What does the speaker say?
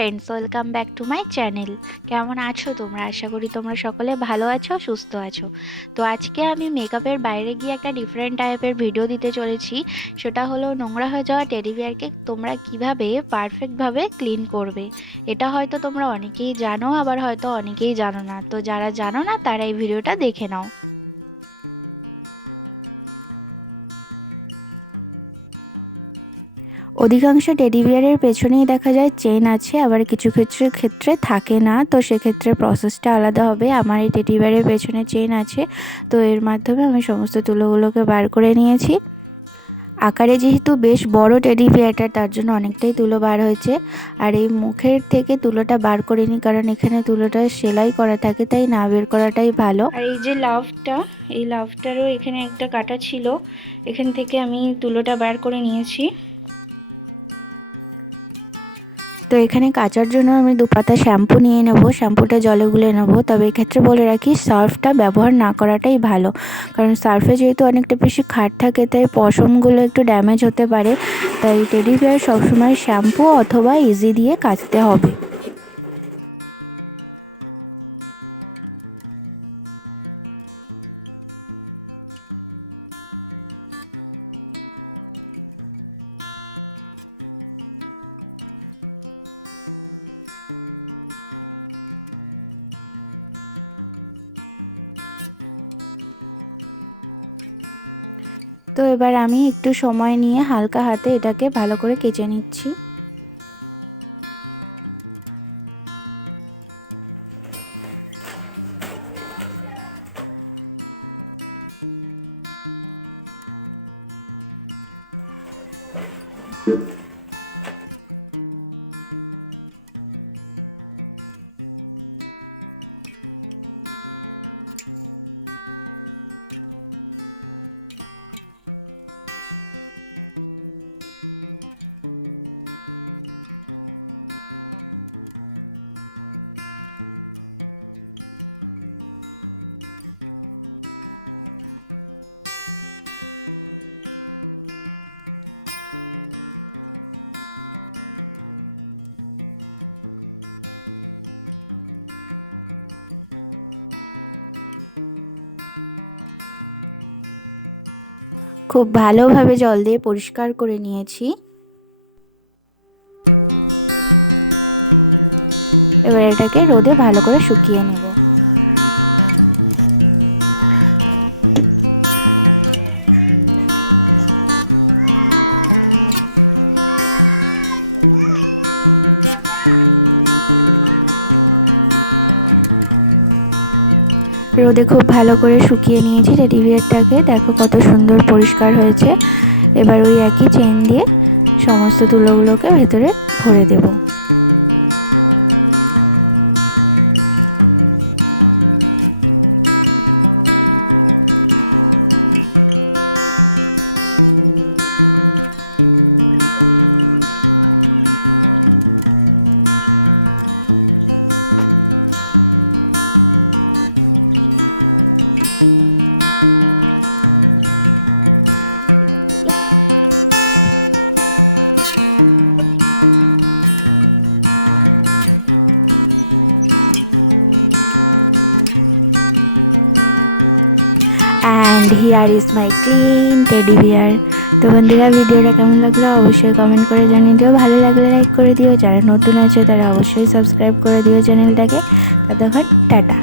Friends, welcome back to my channel. কেমন আছো তোমরা? আশা করি তোমরা সকলে ভালো আছো, সুস্থ আছো। তো আজকে আমি মেকআপের বাইরে গিয়ে একটা ডিফারেন্ট টাইপের ভিডিও দিতে চলেছি। সেটা হলো নোংরা হয়ে যাওয়া টেডি বিয়ারকে তোমরা কিভাবে পারফেক্টভাবে ক্লিন করবে। এটা হয়তো তোমরা অনেকেই জানো, আবার হয়তো অনেকেই জানো না। তো যারা জানো না তারা এই ভিডিওটা দেখে নাও। অধিকাংশ টেডি বিয়ারের পেছনেই দেখা যায় চেন আছে, আবার কিছু ক্ষেত্রে থাকে না। তো সেক্ষেত্রে প্রসেসটা আলাদা হবে। আমার এই টেডি বিয়ারের পেছনে চেন আছে, তো এর মাধ্যমে আমি সমস্ত তুলোগুলোকে বার করে নিয়েছি। আকারে যেহেতু বেশ বড় টেডি বিয়ারটা, তার জন্য অনেকটাই তুলো বার হয়েছে। আর এই মুখের থেকে তুলোটা বার করিনি, কারণ এখানে তুলোটা সেলাই করা থাকে, তাই না বের করাটাই ভালো। আর এই যে লাভটা, এই লাভটারও এখানে একটা কাটা ছিল, এখান থেকে আমি তুলোটা বার করে নিয়েছি। তো এখানে কাচার জন্য আমি 2 পাতা শ্যাম্পু নিয়ে নেব। শ্যাম্পুটা জলে গুলে নেব। তবে এক্ষেত্রে বলে রাখি, সার্ফটা ব্যবহার না করাটাই ভালো, কারণ সার্ফে যেহেতু অনেকটা বেশি খাট থাকে, তাই পশমগুলো একটু ড্যামেজ হতে পারে। তাই টেডি বিয়ার সবসময় শ্যাম্পু অথবা ইজি দিয়ে কাচতে হবে। তো এবার আমি একটু সময় নিয়ে হালকা হাতে এটাকে ভালো করে কেচে নিচ্ছি। খুব ভালোভাবে জল দিয়ে পরিষ্কার করে নিয়েছি। এবার এটাকে রোদে ভালো করে শুকিয়ে নেব। রোদে খুব ভালো করে শুকিয়ে নিয়েছি টেডি বিয়ারটাকে। দেখো কত সুন্দর পরিষ্কার হয়েছে। এবার ওই একই চেন দিয়ে সমস্ত তুলোগুলোকে ভেতরে ভরে দেব। Teddy bear. তো বন্ধুরা, ভিডিওটা কেমন লাগলো অবশ্যই কমেন্ট করে জানিয়ে দিও। ভালো লাগলে লাইক করে দিও। যারা নতুন আছে তারা অবশ্যই সাবস্ক্রাইব করে দিও চ্যানেলটাকে। ততক্ষণ টাটা।